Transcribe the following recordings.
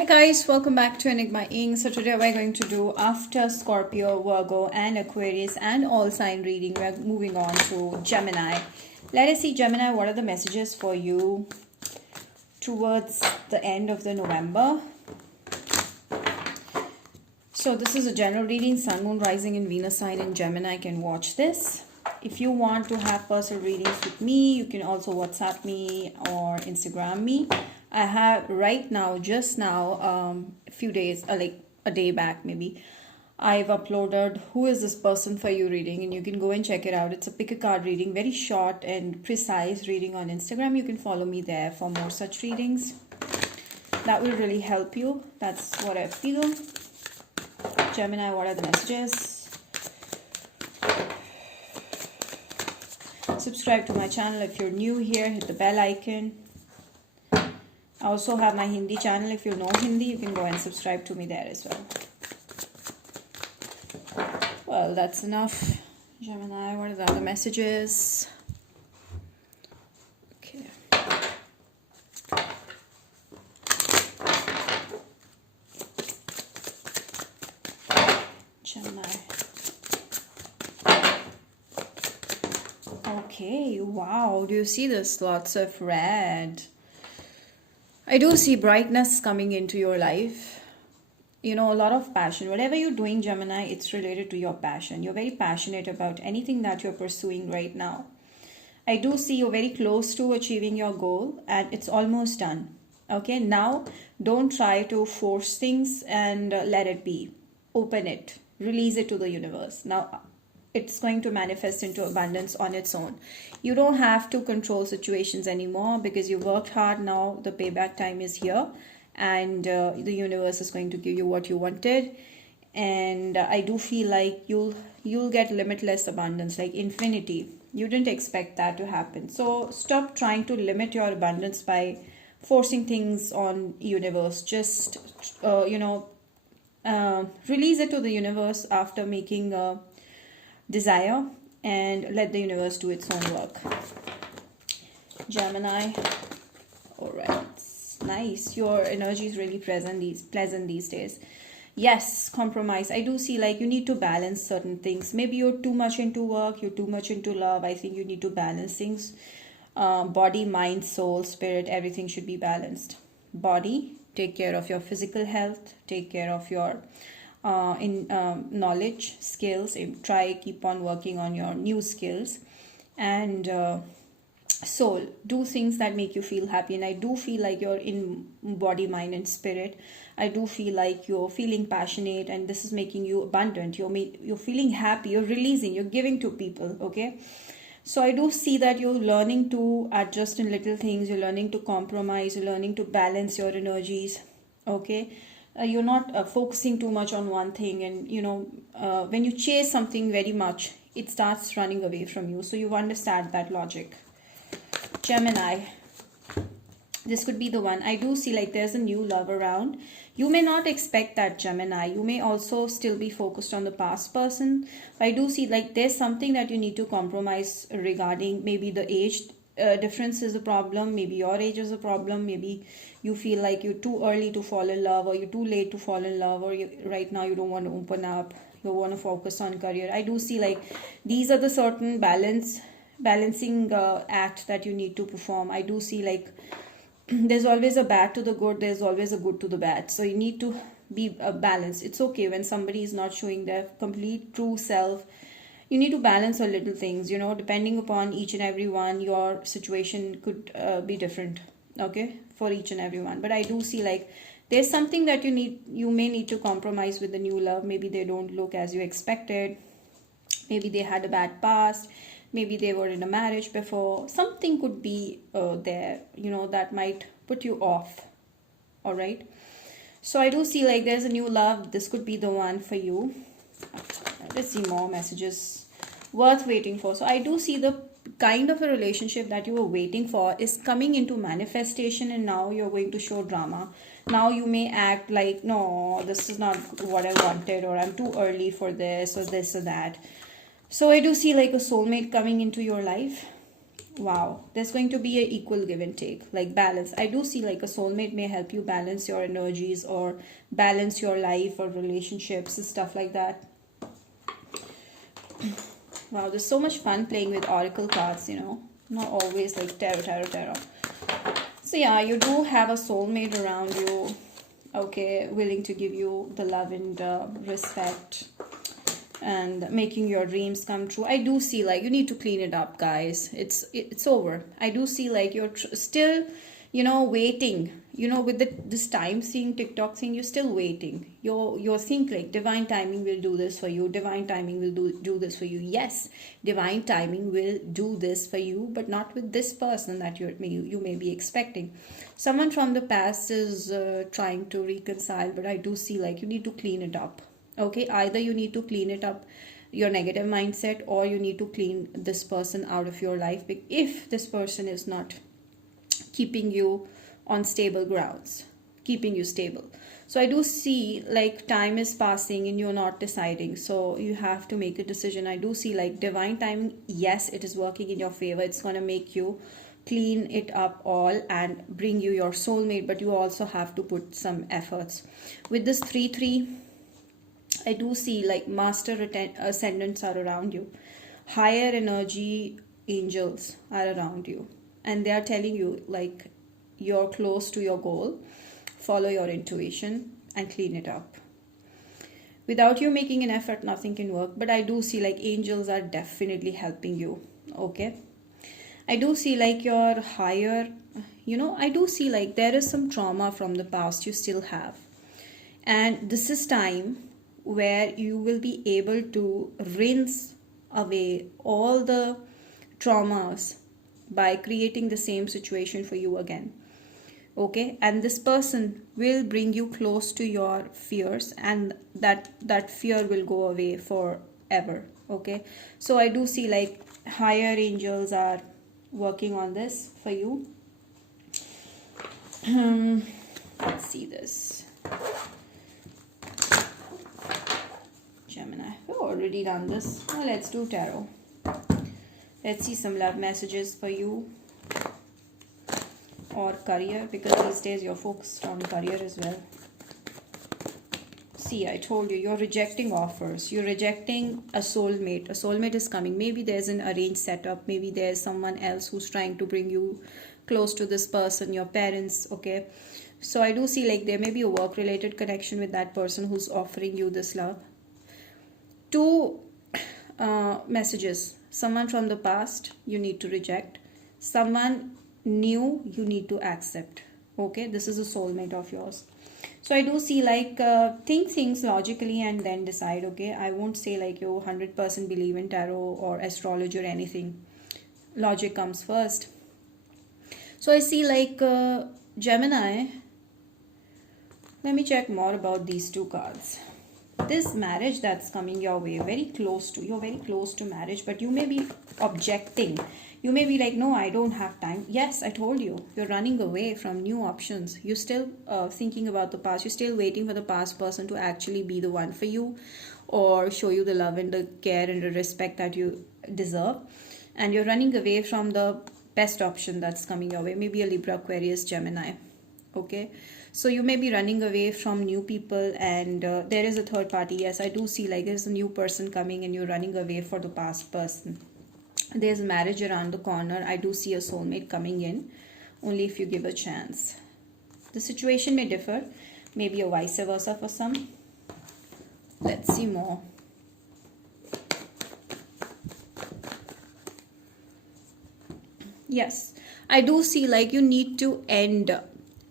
Hi guys, welcome back to Enigma Ing. So today we're going to do after Scorpio, Virgo and Aquarius and all sign reading. We're moving on to Gemini. Let us see, Gemini, what are the messages for you towards the end of the November. So this is a general reading. Sun, Moon, Rising and Venus sign in Gemini can watch this. If you want to have personal readings with me, you can also WhatsApp me or Instagram me. I have right now, just now, a few days, like a day back maybe, I've uploaded Who Is This Person For You reading, and you can go and check it out. It's a pick a card reading, very short and precise reading on Instagram. You can follow me there for more such readings. That will really help you. That's what I feel. Gemini, what are the messages? Subscribe to my channel if you're new here. Hit the bell icon. I also have my Hindi channel. If you know Hindi, you can go and subscribe to me there as well. Well, that's enough. Gemini, what are the other messages? Okay. Gemini. Okay, wow. Do you see this? Lots of red. I do see brightness coming into your life. You know, a lot of passion. Whatever you're doing, Gemini, it's related to your passion. You're very passionate about anything that you're pursuing right now. I do see you're very close to achieving your goal and it's almost done. Okay, now don't try to force things and let it be. Open it. Release it to the universe. Now, it's going to manifest into abundance on its own. You don't have to control situations anymore because you worked hard. Now the payback time is here and the universe is going to give you what you wanted. And I do feel like you'll get limitless abundance, like infinity. You didn't expect that to happen. So stop trying to limit your abundance by forcing things on universe. Just release it to the universe after making a desire and let the universe do its own work. Gemini, all right, nice. Your energy is really pleasant these days. Yes, compromise. I do see like you need to balance certain things. Maybe you're too much into work, you're too much into love. I think you need to balance things. Body, mind, soul, spirit, everything should be balanced. Body, take care of your physical health, take care of your knowledge, skills. Keep on working on your new skills. And soul, do things that make you feel happy. And I do feel like you're in body, mind and spirit. I do feel like you're feeling passionate and this is making you abundant. You're feeling happy, you're releasing, you're giving to people. Okay, so I do see that you're learning to adjust in little things, you're learning to compromise, you're learning to balance your energies. Okay, you're not focusing too much on one thing, and when you chase something very much, it starts running away from you. So you understand that logic. Gemini, this could be the one. I do see like there's a new love around. You may not expect that, Gemini. You may also still be focused on the past person. But I do see like there's something that you need to compromise regarding. Maybe the age difference is a problem. Maybe your age is a problem. Maybe you feel like you're too early to fall in love, or you're too late to fall in love, or right now you don't want to open up. You want to focus on career. I do see like these are the certain balancing act that you need to perform. I do see like there's always a bad to the good, there's always a good to the bad. So you need to be balanced. It's okay when somebody is not showing their complete true self. You need to balance a little things, depending upon each and every one. Your situation could be different, okay, for each and every one. But I do see like there's something that you may need to compromise with the new love. Maybe they don't look as you expected. Maybe they had a bad past. Maybe they were in a marriage before. Something could be there, that might put you off. All right. So I do see like there's a new love. This could be the one for you. Let's see more messages worth waiting for. So I do see the kind of a relationship that you were waiting for is coming into manifestation, and now you're going to show drama. Now you may act like, no, this is not what I wanted, or I'm too early for this, or this or that. So I do see like a soulmate coming into your life. Wow, there's going to be a equal give and take, like balance. I do see like a soulmate may help you balance your energies or balance your life or relationships and stuff like that. Wow, there's so much fun playing with oracle cards, you know, not always like tarot. So yeah, you do have a soulmate around you, okay, willing to give you the love and respect and making your dreams come true. I do see like you need to clean it up, guys. It's over. I do see like you're still, you know, waiting, you know, with this time seeing TikTok thing. You're still waiting. You're think like divine timing will do this for you, divine timing will do this for you. Yes, divine timing will do this for you, but not with this person that you may be expecting. Someone from the past is trying to reconcile, but I do see like you need to clean it up. Okay, either you need to clean it up, your negative mindset, or you need to clean this person out of your life if this person is not keeping you on stable grounds, keeping you stable. So I do see like time is passing and you're not deciding, so you have to make a decision. I do see like divine timing, yes, it is working in your favor. It's going to make you clean it up all and bring you your soulmate, but you also have to put some efforts. With this 3-3, I do see like master ascendants are around you. Higher energy angels are around you. And they are telling you like you're close to your goal. Follow your intuition and clean it up. Without you making an effort, nothing can work. But I do see like angels are definitely helping you. Okay. I do see like your higher, you know, I do see like there is some trauma from the past you still have. And this is time where you will be able to rinse away all the traumas by creating the same situation for you again. Okay, and this person will bring you close to your fears, and that fear will go away forever. Okay, so I do see like higher angels are working on this for you. Let's see this. Gemini. We've already done this. Now let's do tarot. Let's see some love messages for you or career, because these days you're focused on career as well. See, I told you, you're rejecting offers. You're rejecting a soulmate. A soulmate is coming. Maybe there's an arranged setup. Maybe there's someone else who's trying to bring you close to this person, your parents, okay? So I do see like there may be a work-related connection with that person who's offering you this love. Two messages. Someone from the past you need to reject. Someone new you need to accept. Okay, this is a soulmate of yours. So I do see like think things logically and then decide. Okay, I won't say like you 100% believe in tarot or astrology or anything. Logic comes first. So I see like Gemini. Let me check more about these two cards. This marriage that's coming your way, you're very close to marriage, but you may be objecting. You may be like, no, I don't have time. Yes, I told you, you're running away from new options. You're still thinking about the past. You're still waiting for the past person to actually be the one for you or show you the love and the care and the respect that you deserve. And you're running away from the best option that's coming your way. Maybe a Libra, Aquarius, Gemini. Okay, so you may be running away from new people, and there is a third party. Yes, I do see like there's a new person coming and you're running away for the past person. There's marriage around the corner. I do see a soulmate coming in, only if you give a chance. The situation may differ, maybe a vice versa for some. Let's see more. Yes, I do see like you need to end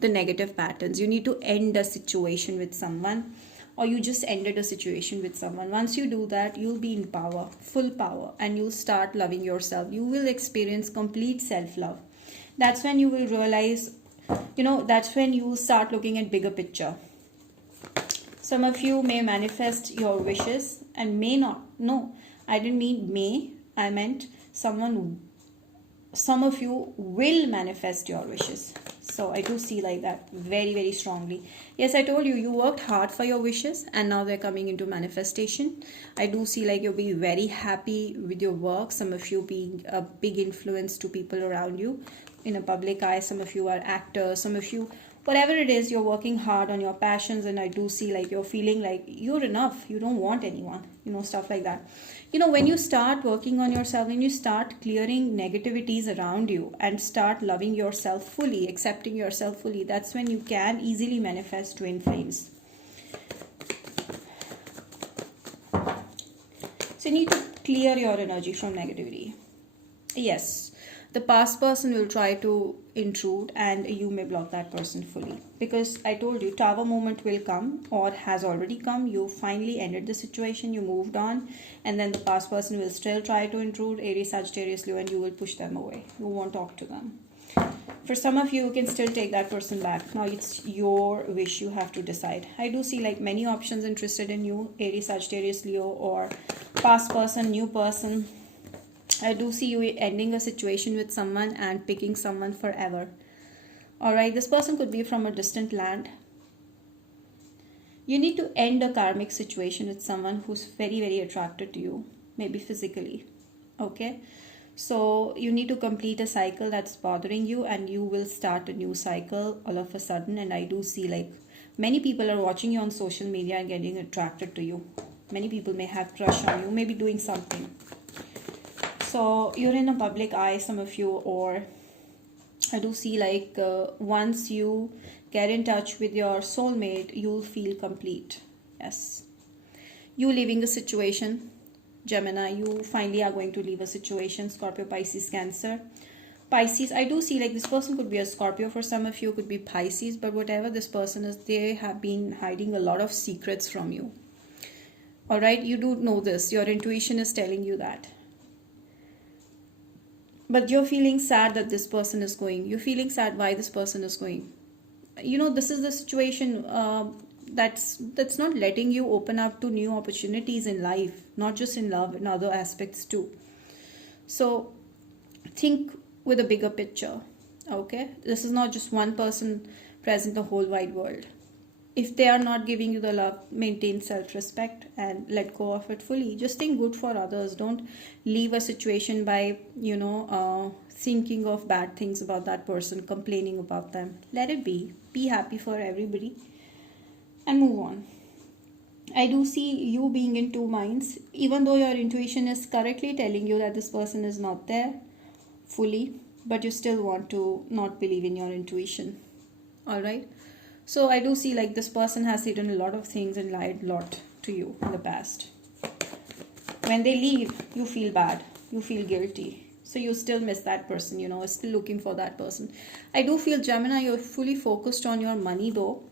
the negative patterns. You need to end a situation with someone, or you just ended a situation with someone. Once you do that, you'll be in power, full power, and you'll start loving yourself. You will experience complete self-love. That's when you will realize, that's when you will start looking at bigger picture. Some of you may manifest your wishes and may not. No, I didn't mean may. I meant some of you will manifest your wishes. So I do see like that very, very strongly. Yes, I told you, you worked hard for your wishes and now they're coming into manifestation. I do see like you'll be very happy with your work. Some of you being a big influence to people around you in a public eye. Some of you are actors. Some of you, whatever it is, you're working hard on your passions. And I do see like you're feeling like you're enough. You don't want anyone, stuff like that. When you start working on yourself, when you start clearing negativities around you and start loving yourself fully, accepting yourself fully, that's when you can easily manifest twin flames. So you need to clear your energy from negativity. Yes, the past person will try to intrude and you may block that person fully, because I told you tower moment will come or has already come. You finally ended the situation, you moved on, and then the past person will still try to intrude, Aries, Sagittarius, Leo, and you will push them away. You won't talk to them. For some of you, you can still take that person back. Now it's your wish, you have to decide. I do see like many options interested in you, Aries, Sagittarius, Leo, or past person, new person. I do see you ending a situation with someone and picking someone forever. Alright, this person could be from a distant land. You need to end a karmic situation with someone who's very, very attracted to you, maybe physically. Okay, so you need to complete a cycle that's bothering you and you will start a new cycle all of a sudden. And I do see like many people are watching you on social media and getting attracted to you. Many people may have crush on you, maybe doing something. So you're in a public eye, some of you, or I do see like once you get in touch with your soulmate, you'll feel complete. Yes. You leaving a situation, Gemini, you finally are going to leave a situation, Scorpio, Pisces, Cancer. Pisces, I do see like this person could be a Scorpio for some of you, could be Pisces, but whatever this person is, they have been hiding a lot of secrets from you. Alright, you do know this, your intuition is telling you that. But you're feeling sad that this person is going. You're feeling sad why this person is going. This is the situation that's not letting you open up to new opportunities in life, not just in love, in other aspects too. So think with a bigger picture. Okay, this is not just one person present the whole wide world. If they are not giving you the love, maintain self-respect and let go of it fully. Just think good for others. Don't leave a situation by, thinking of bad things about that person, complaining about them. Let it be. Be happy for everybody and move on. I do see you being in two minds. Even though your intuition is correctly telling you that this person is not there fully, but you still want to not believe in your intuition. Alright? So I do see like this person has hidden a lot of things and lied a lot to you in the past. When they leave, you feel bad. You feel guilty. So you still miss that person, still looking for that person. I do feel, Gemini, you're fully focused on your money though.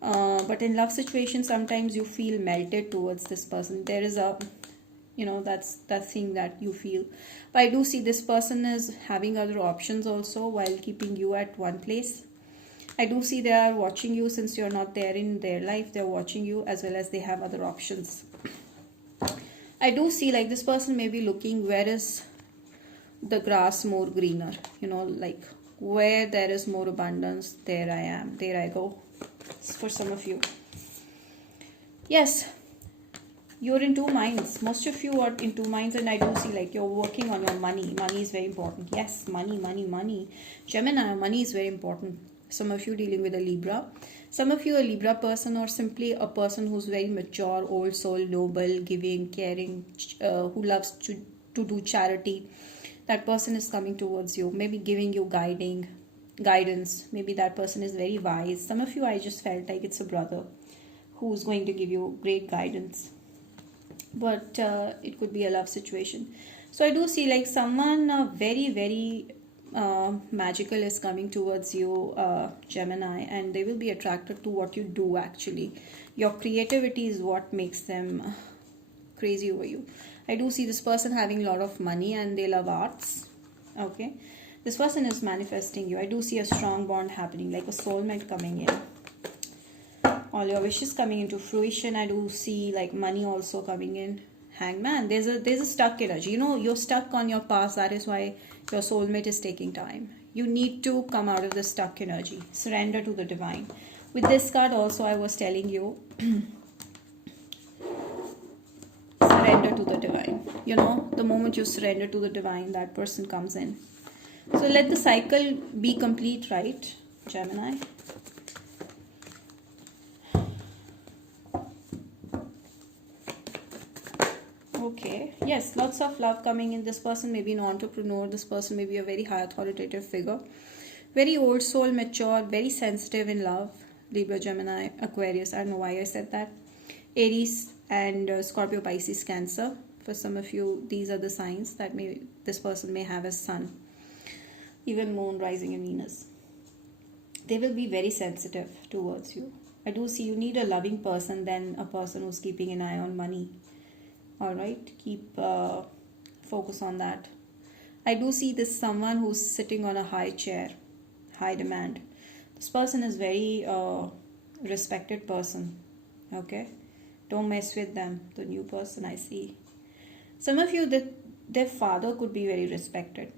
But in love situations, sometimes you feel melted towards this person. There is a, that's that thing that you feel. But I do see this person is having other options also while keeping you at one place. I do see they are watching you since you're not there in their life. They're watching you as well as they have other options. I do see like this person may be looking where is the grass more greener. Like where there is more abundance, there I am. There I go. For some of you. Yes. You're in two minds. Most of you are in two minds, and I do see like you're working on your money. Money is very important. Yes, money. Gemini, money is very important. Some of you dealing with a Libra. Some of you a Libra person, or simply a person who's very mature, old soul, noble, giving, caring, who loves to do charity. That person is coming towards you, maybe giving you guidance. Maybe that person is very wise. Some of you, I just felt like it's a brother who's going to give you great guidance. But it could be a love situation. So I do see like someone very, very magical is coming towards you, Gemini, and they will be attracted to what you do actually. Your creativity is what makes them crazy over you. I do see this person having a lot of money and they love arts. Okay, this person is manifesting you. I do see a strong bond happening, like a soulmate coming in. All your wishes coming into fruition. I do see like money also coming in. Hangman, there's a stuck energy. You're stuck on your past. That is why your soulmate is taking time. You need to come out of the stuck energy. Surrender to the divine. With this card also, I was telling you, surrender to the divine. You know, the moment you surrender to the divine, that person comes in. So let the cycle be complete, right, Gemini? Okay, yes, lots of love coming in. This person may be an entrepreneur. This person may be a very high authoritative figure. Very old soul, mature, very sensitive in love. Libra, Gemini, Aquarius. I don't know why I said that. Aries and Scorpio, Pisces, Cancer. For some of you, these are the signs that this person may have as sun. Even moon, rising, and Venus. They will be very sensitive towards you. I do see you need a loving person than a person who's keeping an eye on money. Alright, keep focus on that. I do see this someone who's sitting on a high chair, high demand. This person is very respected person. Okay, don't mess with them. The new person I see. Some of you, their father could be very respected,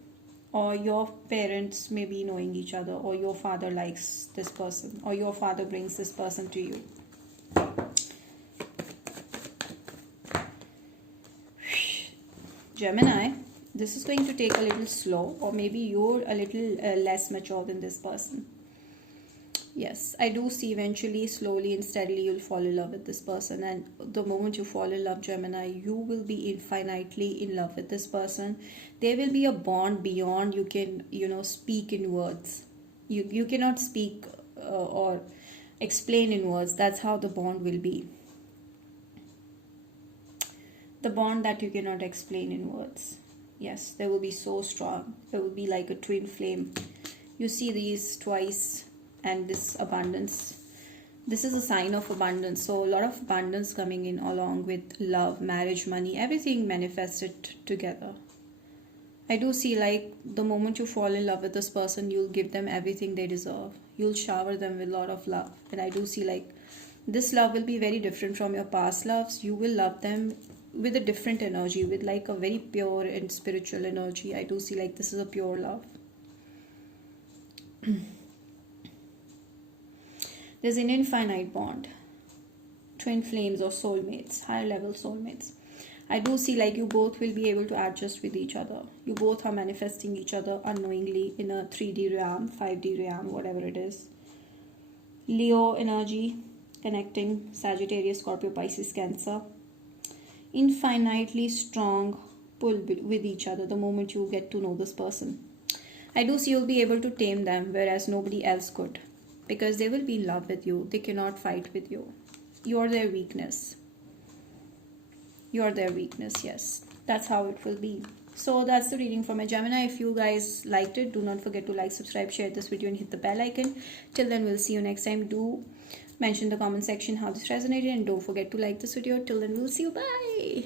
or your parents may be knowing each other, or your father likes this person, or your father brings this person to you. Gemini, this is going to take a little slow, or maybe you're a little less mature than this person. Yes, I do see eventually, slowly and steadily, you'll fall in love with this person. And the moment you fall in love, Gemini, you will be infinitely in love with this person. There will be a bond beyond you can, speak in words. You cannot speak or explain in words. That's how the bond will be. The bond that you cannot explain in words. Yes, they will be so strong. It will be like a twin flame. You see these twice, and this abundance. This is a sign of abundance. So a lot of abundance coming in along with love, marriage, money, everything manifested together. I do see like the moment you fall in love with this person, you'll give them everything they deserve. You'll shower them with a lot of love. And I do see like this love will be very different from your past loves. You will love them with a different energy, with like a very pure and spiritual energy. I do see like this is a pure love. There's an infinite bond, twin flames or soulmates, higher level soulmates. I do see like you both will be able to adjust with each other. You both are manifesting each other unknowingly in a 3D realm, 5D realm, whatever it is. Leo energy connecting Sagittarius, Scorpio, Pisces, Cancer. Infinitely strong pull with each other the moment you get to know this person. I do see you'll be able to tame them, whereas nobody else could, because they will be in love with you. They cannot fight with you. You're their weakness. You're their weakness, yes. That's how it will be. So that's the reading for my Gemini. If you guys liked it, do not forget to like, subscribe, share this video, and hit the bell icon. Till then, we'll see you next time. Do mention in the comment section how this resonated, and don't forget to like this video. Till then, we'll see you. Bye.